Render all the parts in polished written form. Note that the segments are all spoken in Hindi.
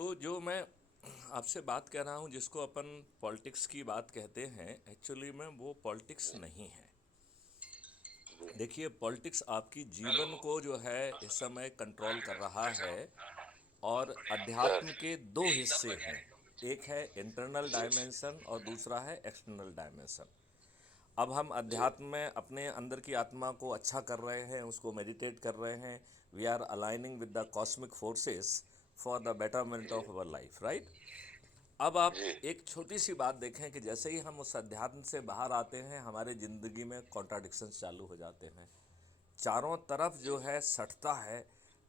तो जो मैं आपसे बात कर रहा हूँ जिसको अपन पॉलिटिक्स की बात कहते हैं, एक्चुअली में वो पॉलिटिक्स नहीं है। देखिए, पॉलिटिक्स आपकी जीवन को जो है इस समय कंट्रोल कर रहा है। और अध्यात्म के दो हिस्से हैं, एक है इंटरनल डायमेंशन और दूसरा है एक्सटर्नल डायमेंशन। अब हम अध्यात्म में अपने अंदर की आत्मा को अच्छा कर रहे हैं, उसको मेडिटेट कर रहे हैं। We are aligning with the cosmic forces for the betterment of our life, right. अब आप जी एक छोटी सी बात देखें कि जैसे ही हम उस अध्यात्म से बाहर आते हैं, हमारे ज़िंदगी में कॉन्ट्राडिक्शंस चालू हो जाते हैं। चारों तरफ जो जी है सठता है,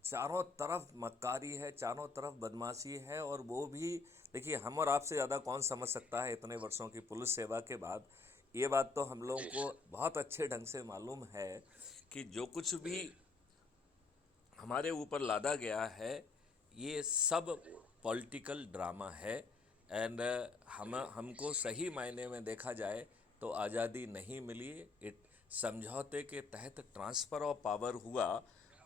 चारों तरफ मक्कारी है, चारों तरफ बदमाशी है। और वो भी देखिए, हम और आपसे ज़्यादा कौन समझ सकता है इतने वर्षों की पुलिस सेवा के बाद। ये बात तो हम लोगों जी को बहुत अच्छे ढंग से मालूम है कि जो कुछ भी हमारे ऊपर लादा गया है, ये सब पॉलिटिकल ड्रामा है। एंड हमको सही मायने में देखा जाए तो आज़ादी नहीं मिली। इट समझौते के तहत ट्रांसफ़र ऑफ पावर हुआ।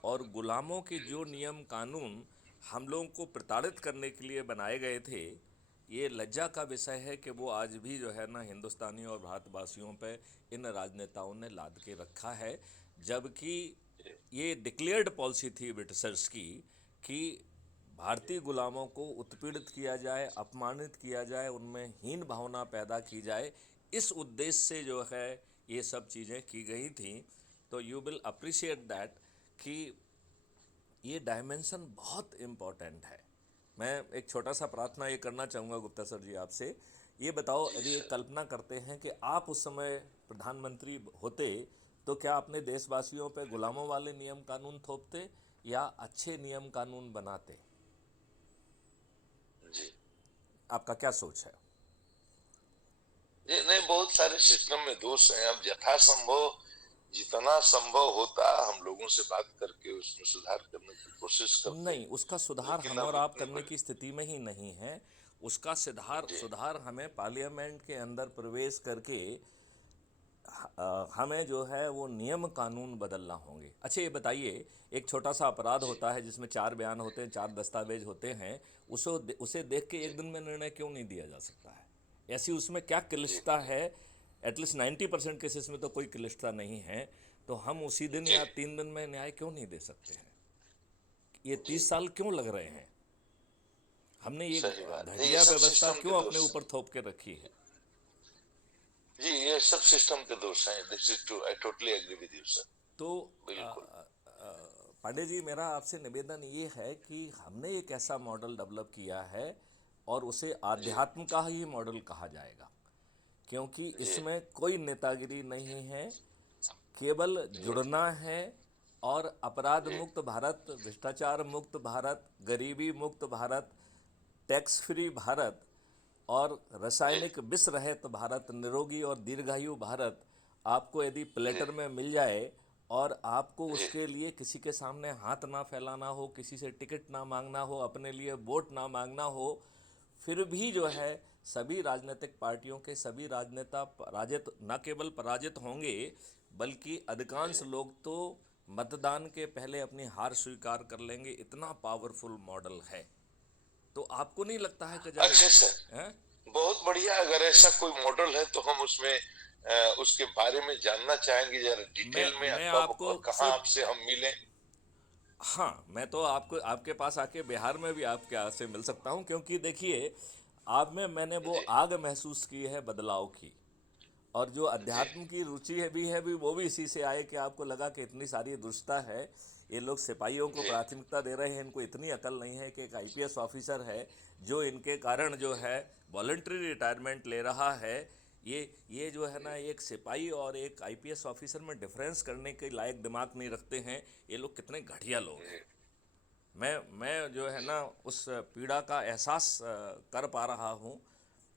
और गुलामों के जो नियम कानून हम लोगों को प्रताड़ित करने के लिए बनाए गए थे, ये लज्जा का विषय है कि वो आज भी जो है ना हिंदुस्तानियों और भारतवासियों पे इन राजनेताओं ने लाद के रखा है। जबकि ये डिक्लेयर्ड पॉलिसी थी ब्रिटिशर्स की कि भारतीय गुलामों को उत्पीड़ित किया जाए, अपमानित किया जाए, उनमें हीन भावना पैदा की जाए। इस उद्देश्य से जो है ये सब चीज़ें की गई थी। तो यू विल अप्रिशिएट दैट कि ये डायमेंशन बहुत इम्पोर्टेंट है। मैं एक छोटा सा प्रार्थना ये करना चाहूँगा गुप्ता सर जी आपसे। ये बताओ, जी यदि एक सर। कल्पना करते हैं कि आप उस समय प्रधानमंत्री होते, तो क्या अपने देशवासियों पे गुलामों वाले नियम कानून थोपते या अच्छे नियम कानून बनाते? जी आपका क्या सोच है? जी नहीं, बहुत सारे सिस्टम में दोष हैं। अब यथासंभव जितना संभव होता हम लोगों से बात करके उसमें सुधार करने की कोशिश करते, नहीं, उसका सुधार लेकिन हम और अब आप इतनी करने बड़ी। की स्थिति में ही नहीं है। उसका सुधार जी सुधार हमें पार्लियामेंट के अंदर प्रवेश करके हमें जो है वो नियम कानून बदलना होंगे। अच्छा, ये बताइए, एक छोटा सा अपराध जी होता है जिसमें 4 बयान होते हैं, 4 दस्तावेज होते हैं। उसे देख के जी एक दिन में निर्णय क्यों नहीं दिया जा सकता है? ऐसी उसमें क्या जी क्लिष्टता है? एटलीस्ट 90% केसेस में तो कोई क्लिष्टता नहीं है। तो हम उसी दिन जी या 3 दिन में न्याय क्यों नहीं दे सकते हैं? ये जी 30 साल क्यों लग रहे हैं? हमने ये सही बात है। ये घटिया सब व्यवस्था सिस्टम के क्यों अपने दोष। ऊपर थोप के रखी है? जी ये सब सिस्टम के दोष हैं। This is true, I totally agree with you sir. तो बिल्कुल। पांडे जी, मेरा आपसे निवेदन ये है कि हमने एक ऐसा मॉडल डेवलप किया है और उसे जी आध्यात्म का ही मॉडल कहा जाएगा, क्योंकि जी इसमें कोई नेतागिरी नहीं है, केवल जी जुड़ना है। और अपराध जी मुक्त भारत, भ्रष्टाचार मुक्त भारत, गरीबी मुक्त भारत, टैक्स फ्री भारत और जी रासायनिक विष रहित भारत, निरोगी और दीर्घायु भारत आपको यदि जी प्लेटर में मिल जाए और आपको जी उसके लिए किसी के सामने हाथ ना फैलाना हो, किसी से टिकट ना मांगना हो, अपने लिए वोट ना मांगना हो, फिर भी जो जी है सभी राजनीतिक पार्टियों के सभी राजनेता पराजित, न केवल पराजित होंगे, बल्कि अधिकांश जी लोग तो मतदान के पहले अपनी हार स्वीकार कर लेंगे। इतना पावरफुल मॉडल है। तो आपको नहीं लगता है कि जरा अच्छा सर, हैं? बहुत बढ़िया। अगर ऐसा कोई मॉडल है तो हम उसमें उसके बारे में जानना चाहेंगे जरा मैं डिटेल में। मैं कब आपको और कहाँ सिर्फ, आपसे हम मिलें? हाँ, मैं तो आपको आपके पास आके बिहार में भी आपके यहाँ से मिल सकता हूँ, क्योंकि देखिए, आप में मैंने वो जी आग महसूस की है बदलाव की। और जो जी अध्यात्म की रुचि है भी, वो भी इसी से आए कि आपको लगा कि इतनी सारी दुष्टता है, ये लोग सिपाहियों को जी प्राथमिकता दे रहे हैं, इनको इतनी अकल नहीं है कि एक आईपीएस ऑफिसर है जो इनके कारण जो है वॉलंटरी रिटायरमेंट ले रहा है। ये जो है ना, एक सिपाही और एक आईपीएस ऑफिसर में डिफरेंस करने के लायक दिमाग नहीं रखते हैं। ये लोग कितने घटिया लोग हैं। जी मैं जो है जी ना उस पीड़ा का एहसास कर पा रहा हूँ।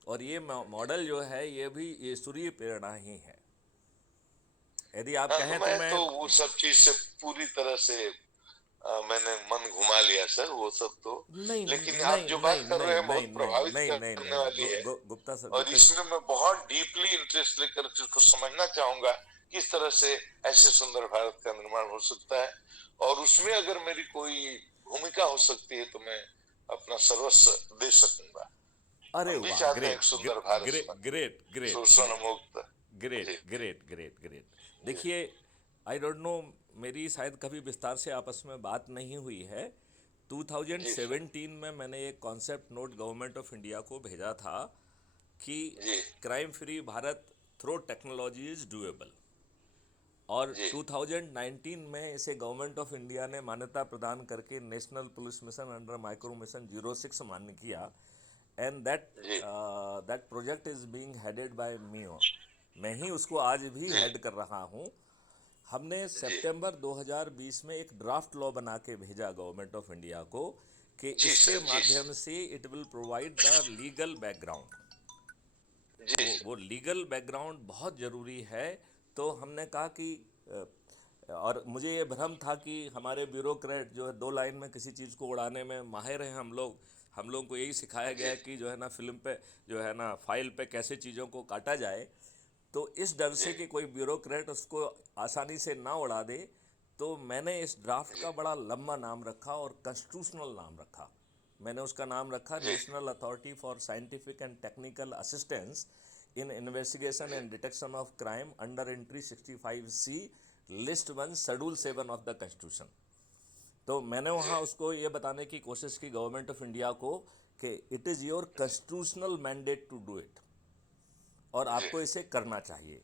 और ये जी। मॉडल जो है ये भी ईश्वरीय प्रेरणा ही है। यदि आप हाँ, तो कहें तो मैं मैं, तो वो सब चीज से पूरी तरह से मैंने मन घुमा लिया सर, वो सब तो। नहीं लेकिन आप नहीं जो नहीं बात कर रहे नहीं हैं नहीं बहुत नहीं प्रभावित नहीं नहीं करने नहीं वाली है। गुप्ता सर, और इसमें मैं बहुत डीपली इंटरेस्ट लेकर के उसको समझना चाहूंगा, किस तरह से ऐसे सुंदर भारत का निर्माण हो सकता है। और उसमें अगर मेरी कोई भूमिका हो सकती है तो मैं अपना सर्वस्व दे सकूंगा। अरे हम भी वाह, चाहते हैं एक ग्रेट सुंदर भारत ग्रेट बने, ग्रेट ग्रेट शोषण ग्रेट मुक्त। ग्रेट जी ग्रेट ग्रेट ग्रेट। जी देखिए, आई डोंट नो, मेरी शायद कभी विस्तार से आपस में बात नहीं हुई है। जी सर। 2017 में मैंने एक concept note government of India को भेजा था कि जी crime free Bharat through technology is doable, और जी 2019 में इसे गवर्नमेंट ऑफ इंडिया ने मान्यता प्रदान करके national police mission under micro mission 06 मान्य किया। एंड जी that project is being headed by me. मैं ही उसको आज भी जी हेड कर रहा हूँ। हमने जी सितंबर 2020 में एक ड्राफ्ट लॉ बना के भेजा गवर्नमेंट ऑफ इंडिया को कि जी इसके सर। जी माध्यम से it will provide the legal background. जी वो सर। लीगल बैकग्राउंड बहुत ज़रूरी है। तो हमने कहा कि और मुझे ये भ्रम था कि हमारे ब्यूरोक्रेट जो है 2 लाइन में किसी चीज़ को उड़ाने में माहिर हैं। हम लोग को यही सिखाया गया जी है कि जो है ना फिल्म पे, जो है ना फाइल पे कैसे चीज़ों को काटा जाए। तो इस डर जी से कि कोई ब्यूरोक्रेट उसको आसानी से ना उड़ा दे, तो मैंने इस ड्राफ्ट जी का बड़ा लंबा नाम रखा और कॉन्स्टिट्यूशनल नाम रखा। मैंने उसका नाम रखा जी national authority for scientific and technical assistance in investigation जी and detection of crime under entry 65C list 1 schedule 7 of the constitution. तो मैंने जी वहाँ उसको ये बताने की कोशिश की गवर्नमेंट ऑफ इंडिया को कि it is your constitutional mandate to do it, और जी आपको इसे करना चाहिए।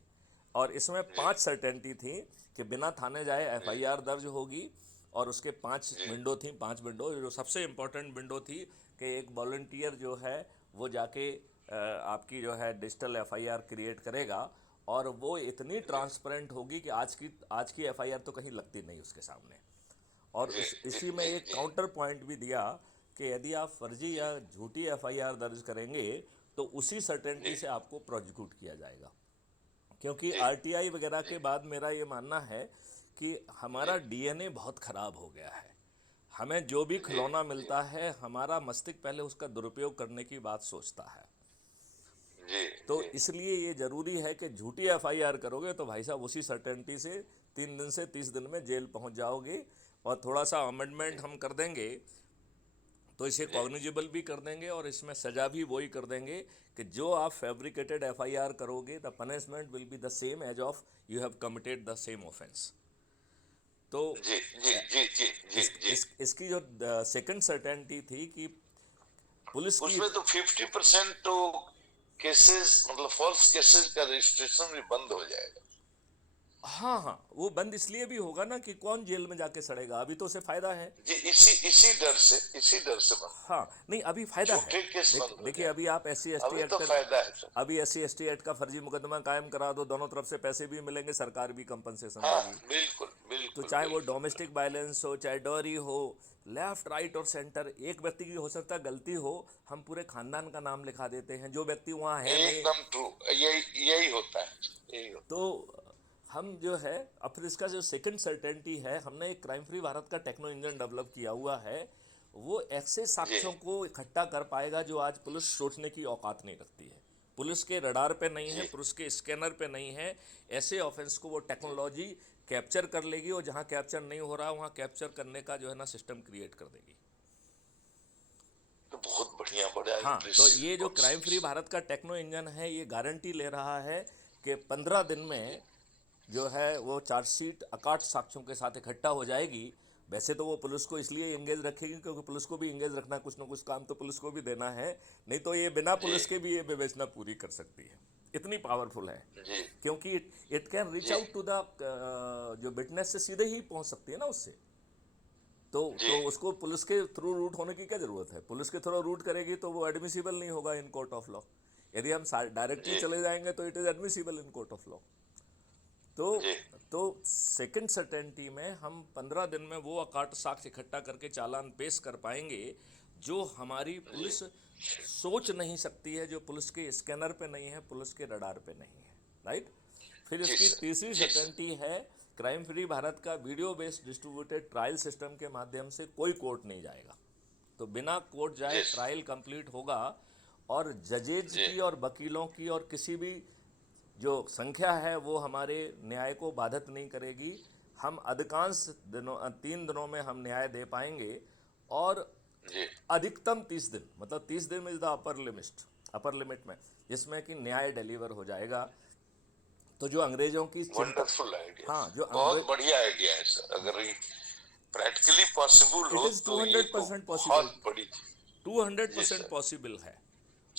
और इसमें जी 5 सर्टेनिटी थी कि बिना थाने जाए FIR दर्ज होगी, और उसके 5 जी विंडो थी। 5 विंडो, जो सबसे इम्पोर्टेंट विंडो थी कि एक वॉलंटियर जो है वो जाके आपकी जो है डिजिटल FIR क्रिएट करेगा, और वो इतनी ट्रांसपेरेंट होगी कि आज की FIR तो कहीं लगती नहीं उसके सामने। और जी जी इसी में जी एक जी काउंटर पॉइंट भी दिया कि यदि आप फर्जी या झूठी FIR दर्ज करेंगे तो उसी जी सर्टेनिटी से आपको प्रोसिक्यूट किया जाएगा। क्योंकि जी RTI वगैरह जी के बाद मेरा ये मानना है कि जी हमारा DNA बहुत ख़राब हो गया है। हमें जो भी जी खिलौना जी मिलता है, हमारा मस्तिष्क पहले उसका दुरुपयोग करने की बात सोचता है। जी तो जी इसलिए ये ज़रूरी है कि झूठी FIR करोगे तो भाई साहब उसी सर्टेनिटी से 3 दिन से 30 दिन में जेल पहुंच जाओगे। और थोड़ा सा अमेंडमेंट हम कर देंगे तो इसे जी कॉग्निजेबल भी कर देंगे, और इसमें सज़ा भी वही कर देंगे कि जो आप फैब्रिकेटेड FIR करोगे the punishment will be the same as of you have committed the same offence. तो जी जी जी जी जी जी इसकी जो सेकंड सर्टेनिटी थी कि पुलिस की, उसमें तो 50% तो केसेस, मतलब फॉल्स केसेस का रजिस्ट्रेशन भी बंद हो जाएगा। हाँ हाँ, वो बंद इसलिए भी होगा ना कि कौन जेल में जाके सड़ेगा, अभी तो उसे फायदा है। जी इसी डर से बंद हाँ, होगा। नहीं अभी फायदा है। झूठे केस बंद हो देखिए जाए, अभी आप SC ST अभी एक्ट तो का, फायदा है सर। अभी SC ST एक्ट का फर्जी मुकदमा कायम करा दो, दोनों तरफ से पैसे भी मिलेंगे, सरकार भी कंपनसेशन हाँ देगी। बिल्कुल तो बिल्कुल चाहे वो बिल्कुल। डोमेस्टिक वायलेंस हो, चाहे डॉरी हो, लेफ्ट राइट और सेंटर, एक व्यक्ति की हो सकता है गलती हो, हम पूरे खानदान का नाम लिखा देते हैं, जो व्यक्ति वहाँ है नहीं। एकदम ट्रू, यही होता है, यही होता तो हम जो है, अब फिर इसका जो सेकंड सर्टेनिटी है, हमने एक क्राइम फ्री भारत का टेक्नो इंजन डेवलप किया हुआ है। वो ऐसे है। जी साक्ष्यों को इकट्ठा कर पाएगा जो आज पुलिस सोचने की औकात नहीं रखती है, पुलिस के रडार पे नहीं है, जी पुलिस के स्कैनर पे नहीं है। ऐसे ऑफेंस को वो टेक्नोलॉजी कैप्चर कर लेगी, और जहाँ कैप्चर नहीं हो रहा वहाँ कैप्चर करने का जो है ना सिस्टम क्रिएट कर देगी। तो बहुत बढ़िया, बड़ा हाँ, तो इम्प्रेसिव ये जो क्राइम फ्री कॉन्सेप्ट। भारत का टेक्नो इंजन है, ये गारंटी ले रहा है कि 15 दिन में जो है वो चार्जशीट अकाट साक्ष्यों के साथ इकट्ठा हो जाएगी। वैसे तो वो पुलिस को इसलिए एंगेज रखेगी क्योंकि पुलिस को भी एंगेज रखना, कुछ ना कुछ काम तो पुलिस को भी देना है। नहीं तो ये बिना जी पुलिस के भी ये विवेचना पूरी कर सकती है, इतनी पावरफुल है। जी क्योंकि इट कैन रीच जी आउट टू द जो विटनेस से सीधे ही पहुंच सकती है ना उससे। जी तो उसको पुलिस के थ्रू रूट होने की क्या ज़रूरत है? पुलिस के थ्रू रूट करेगी तो वो एडमिसिबल नहीं होगा इन कोर्ट ऑफ लॉ। यदि हम डायरेक्टली जी चले जाएंगे तो it is admissible in court of law. तो जी तो सेकंड सर्टेनिटी में हम 15 दिन में वो अकाट साक्ष्य इकट्ठा करके चालान पेश कर पाएंगे जो हमारी जी पुलिस सोच नहीं सकती है, जो पुलिस के स्कैनर पे नहीं है, पुलिस के रडार पे नहीं है। राइट। फिर जी इसकी सर। तीसरी जी सर। सर्टेनिटी है क्राइम फ्री भारत का video based distributed trial system के माध्यम से कोई कोर्ट नहीं जाएगा। तो बिना कोर्ट जाए जी सर। ट्रायल कंप्लीट होगा, और जजेज जी की और वकीलों की और किसी भी जो संख्या है वो हमारे न्याय को बाधित नहीं करेगी। हम अधिकांश दिनों 3 दिनों में हम न्याय दे पाएंगे। और जी अधिकतम 30 दिन, मतलब 30 दिन इज द अपर लिमिट में, जिसमें कि न्याय डिलीवर हो जाएगा। तो जो अंग्रेजों की चिंता, वंडरफुल आइडिया, हाँ जो बहुत अंग्रेज, बढ़िया आइडिया है सर। अगर ये प्रैक्टिकली पॉसिबल इट हो इज़ तो ये तो 200% पॉसिबल, बहुत बड़ी चीज। जी 200% सर। पॉसिबल है।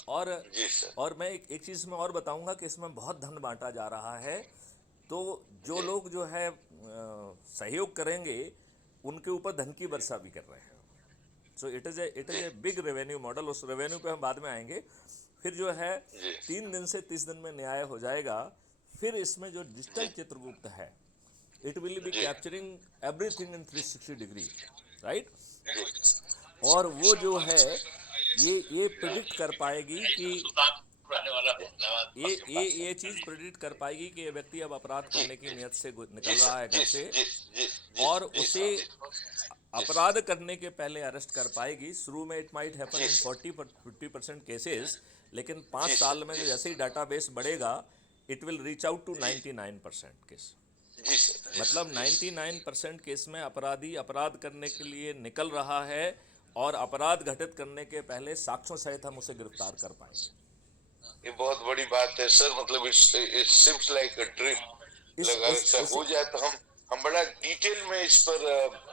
और जी सर। और मैं एक चीज़ में और बताऊंगा कि इसमें बहुत धन बांटा जा रहा है। तो जो जी लोग जो है सहयोग करेंगे, उनके ऊपर धन की वर्षा भी कर रहे हैं। सो इट इज़ जी ए बिग रेवेन्यू मॉडल। उस रेवेन्यू पे हम बाद में आएंगे। फिर जो है जी 3 दिन से 30 दिन में न्याय हो जाएगा। फिर इसमें जो डिजिटल जी चित्रगुप्त है, इट विल बी जी capturing everything in 360 degree, right. जी और वो जो है ये प्रिडिक्ट कर पाएगी कि ये चीज़ प्रिडिक्ट कर पाएगी कि ये व्यक्ति अब अपराध जी करने की नियत से जी निकल सर। रहा है जी घर से, जी जी जी और जी उसे सर। जी अपराध करने के पहले अरेस्ट कर पाएगी। शुरू में इट माइट हैपन जी इन 40-50% केसेस, लेकिन 5 जी साल सर। में जी जैसे ही डाटाबेस बढ़ेगा, it will reach out to 99% case. जी सर। जी मतलब सर। जी सर। 99% केस में अपराधी अपराध करने के लिए निकल रहा है, और अपराध घटित करने के पहले साक्ष्यों सहित हम उसे गिरफ्तार कर पाएंगे। ये बहुत बड़ी बात है सर। मतलब it seems like a dream. अगर ऐसा इस हो जाए तो हम बड़ा डिटेल में इस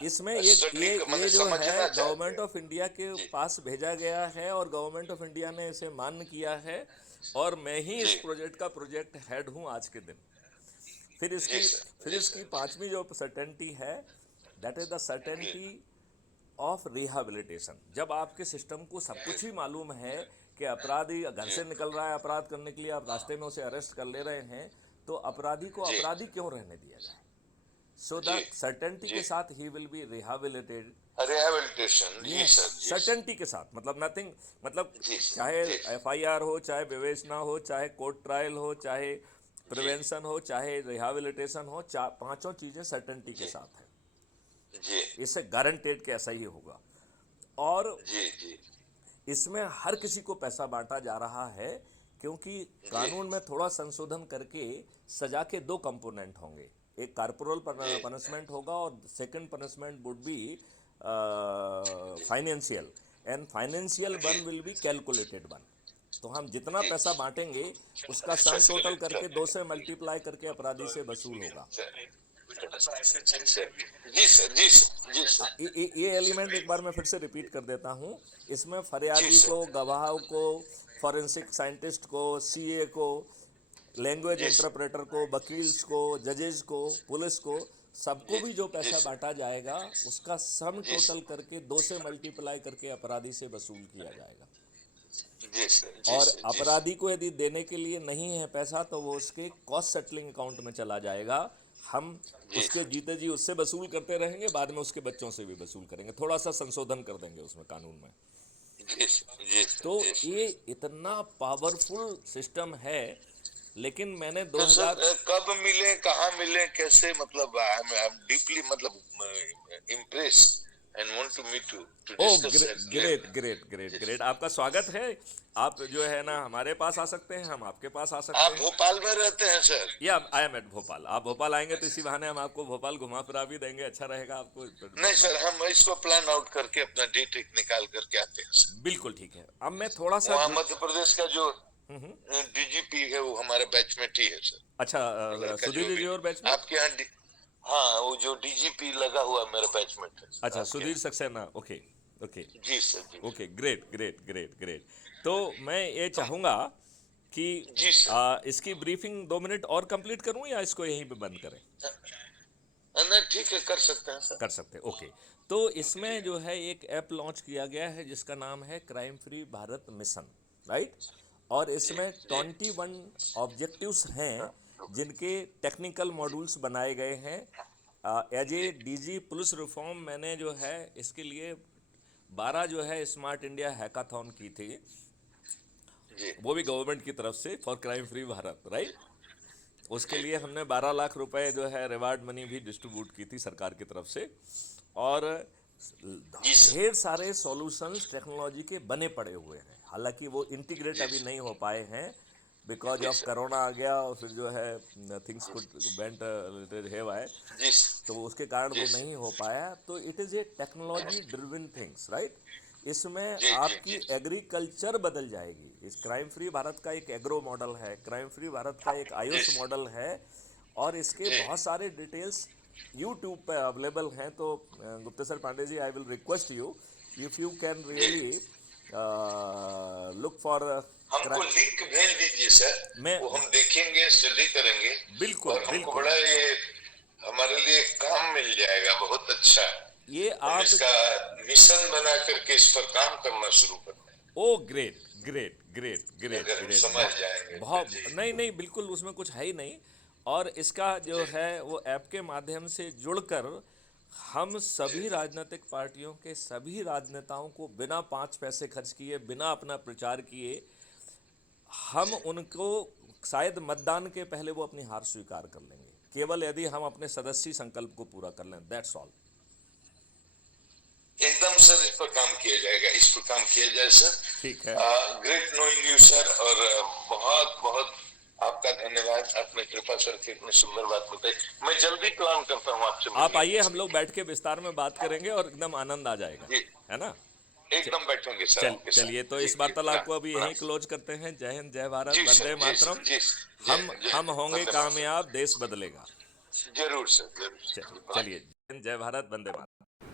इसमें पर स्टडी मतलब ये जो है समझना चाहते गवर्नमेंट हैं। ऑफ इंडिया के जी पास भेजा गया है, और गवर्नमेंट ऑफ इंडिया ने इसे मान्य किया है, और मैं ही जी इस प्रोजेक्ट का प्रोजेक्ट हेड हूँ आज के दिन। फिर जी इसकी सर। फिर जी इसकी सर। पांचवी जो सर्टेनिटी है, दैट इज द जी सर्टेनिटी ऑफ रिहैबिलिटेशन। जब आपके सिस्टम को सब जी कुछ ही मालूम है कि अपराधी घर जी से निकल रहा है अपराध करने के लिए, आप रास्ते में उसे अरेस्ट कर ले रहे हैं, तो अपराधी को जी अपराधी क्यों रहने दिया जाए। सो जी द सर्टेनिटी जी के साथ ही विल बी रिहैबिलिटेटेड। रिहैबिलिटेशन। जी यस, सर। जी सर। सर्टेनिटी के साथ, मतलब नथिंग, मतलब जी सर। चाहे जी एफआईआर हो, चाहे विवेचना हो, चाहे कोर्ट ट्रायल हो, चाहे जी प्रिवेंशन हो, चाहे रिहैबिलिटेशन हो, पांचों चीज़ें सर्टेनिटी के जी साथ है। जी इससे गारंटेड कि ऐसा ही होगा। और जी जी इसमें हर किसी को पैसा बांटा जा रहा है, क्योंकि जी कानून में थोड़ा संशोधन करके सजा के 2 कंपोनेंट होंगे। एक कार्पोरल जी पनिशमेंट होगा, और second punishment would be financial, and financial जी one will be calculated one. तो हम जितना जी पैसा बांटेंगे, उसका सम सर। टोटल करके 2 से मल्टीप्लाई करके अपराधी से वसूल होगा। जी सर। जी सर। जी सर। जी सर। ये एलिमेंट एक बार मैं फिर से रिपीट कर देता हूँ। इसमें जी फरियादी सर। को, गवाह को, फॉरेंसिक साइंटिस्ट को, सीए को, लैंग्वेज जी सर। इंटरप्रेटर को, वकील्स को, जजेस को, पुलिस को, सबको जी भी जो जी पैसा सर। बांटा जाएगा, उसका सम जी टोटल सर। करके 2 से मल्टीप्लाई करके अपराधी से वसूल किया जाएगा। जी सर। जी और सर। जी सर। अपराधी को यदि देने के लिए नहीं है पैसा, तो वो उसके कॉस्ट सेटलिंग अकाउंट में चला जाएगा। हम जी उसके जीते जी उससे वसूल करते रहेंगे, बाद में उसके बच्चों से भी वसूल करेंगे, थोड़ा सा संशोधन कर देंगे उसमें कानून में। जी सर। जी सर। तो जी ये सर। इतना पावरफुल सिस्टम है, लेकिन मैंने तो 2000, सर कब मिले, कहाँ मिले, कैसे? मतलब आई एम डीपली मतलब impress and want to meet you to ओ discuss at great length. Great great great, आपका स्वागत है। आप जो है ना हमारे पास आ सकते हैं, हम आपके पास आ सकते आप हैं। भोपाल में रहते हैं सर? या आई एम एट भोपाल। आप भोपाल आएंगे तो इसी बहाने हम आपको भोपाल घुमा फिरा भी देंगे, अच्छा रहेगा आपको। नहीं सर, हम इसको प्लान आउट करके अपना डेट निकाल करके आते हैं सर। बिल्कुल ठीक है। अब मैं थोड़ा सा वहाँ मध्य प्रदेश का जो हम्म। डीजीपी है वो हमारे बैचमेट ही है सर। अच्छा, अगर का जो सुधीर भी जी और बैचमेट। आपके यहाँ हाँ, वो जो डीजीपी लगा हुआ मेरा बैचमेट है सर अच्छा, आपके सुधीर यहाँ। सक्सेना, ओके ओके जी सर। जी okay, great great great great. तो मैं ये तो चाहूँगा कि जी सर। इसकी ब्रीफिंग 2 मिनट और कंप्लीट करूँ, या इसको यहीं पे बंद करें। नहीं ठीक है, कर सकते हैं सर। कर सकते हैं, ओके। तो इसमें जो है एक ऐप लॉन्च किया गया है जिसका नाम है crime free Bharat mission, right. और जी इसमें जी 21 ऑब्जेक्टिव्स हैं, जिनके टेक्निकल मॉड्यूल्स बनाए गए हैं। एज ए जी डीजी पुलिस रिफॉर्म, मैंने जो है इसके लिए 12 जो है स्मार्ट इंडिया हैकाथॉन की थी, जी वो भी गवर्नमेंट की तरफ से, फॉर क्राइम फ्री भारत, जी राइट। उसके जी लिए हमने 12 लाख रुपए जो है रिवार्ड मनी भी डिस्ट्रीब्यूट की थी सरकार की तरफ से। और जी सर। ढेर सारे सॉल्यूशंस टेक्नोलॉजी के बने पड़े हुए हैं, हालांकि वो इंटीग्रेट जी अभी नहीं हो पाए हैं, बिकॉज जी ऑफ सर। कोरोना आ गया, और फिर जो है थिंग्स कुड वेंट हेव आए, जी तो उसके कारण जी वो नहीं हो पाया। तो it is a technology driven things, right. इसमें जी जी आपकी जी एग्रीकल्चर बदल जाएगी। इस क्राइम फ्री भारत का एक एग्रो मॉडल है, क्राइम फ्री भारत का एक जी आयुष मॉडल है, और इसके जी। बहुत सारे डिटेल्स यूट्यूब पे अवेलेबल हैं। तो Gupteshwar Pandey ji, I will request you if you can जी रियली लुक फॉर हमको लिंक भेज दीजिए सर, मैं वो हम देखेंगे, स्टडी करेंगे, बिल्कुल और हमको बिल्कुल बड़ा ये हमारे लिए काम मिल जाएगा बहुत अच्छा। ये हम आप इसका मिशन बना करके इस पर काम करना शुरू करते हैं, ओ ग्रेट ग्रेट ग्रेट ग्रेट अगर हम ग्रेट, समझ बहुत जाएंगे तो। बहुत जी नहीं नहीं, बिल्कुल उसमें कुछ है ही नहीं। और इसका जो जी है वो ऐप के माध्यम से जुड़कर हम जी सभी राजनीतिक पार्टियों के सभी राजनेताओं को बिना 5 पैसे खर्च किए, बिना अपना प्रचार किए, हम जी। उनको शायद मतदान के पहले वो अपनी हार स्वीकार कर लेंगे, केवल यदि हम अपने सदस्यी संकल्प को पूरा कर लें, दैट्स ऑल। एकदम सर, इस पर काम किया जाएगा, इस पर काम किया जाए सर। ठीक है। ग्रेट नोइंग यू सर, और बहुत बहुत आपका धन्यवाद, आपने कृपा करके इतनी सुंदर बात बताई। मैं जल्दी प्लान करता हूँ आपसे आप मिलने आइए, का हम सर। लोग बैठ के विस्तार में बात करेंगे और एकदम आनंद आ जाएगा, जी, है ना। एकदम बैठेंगे सर आपके चलिए, साथ। तो जी इस जी, वार्तालाप प्रणाम को अभी प्रणाम। यहीं क्लोज करते हैं। जय हिंद, जय भारत, जी वंदे सर, जी सर, मातरम। जी हम जय जय हम होंगे वंदे मातरम। कामयाब, देश बदलेगा। जरूर सर, जरूर सर, चलिए, बाय। जय हिंद, जय भारत, वंदे मातरम।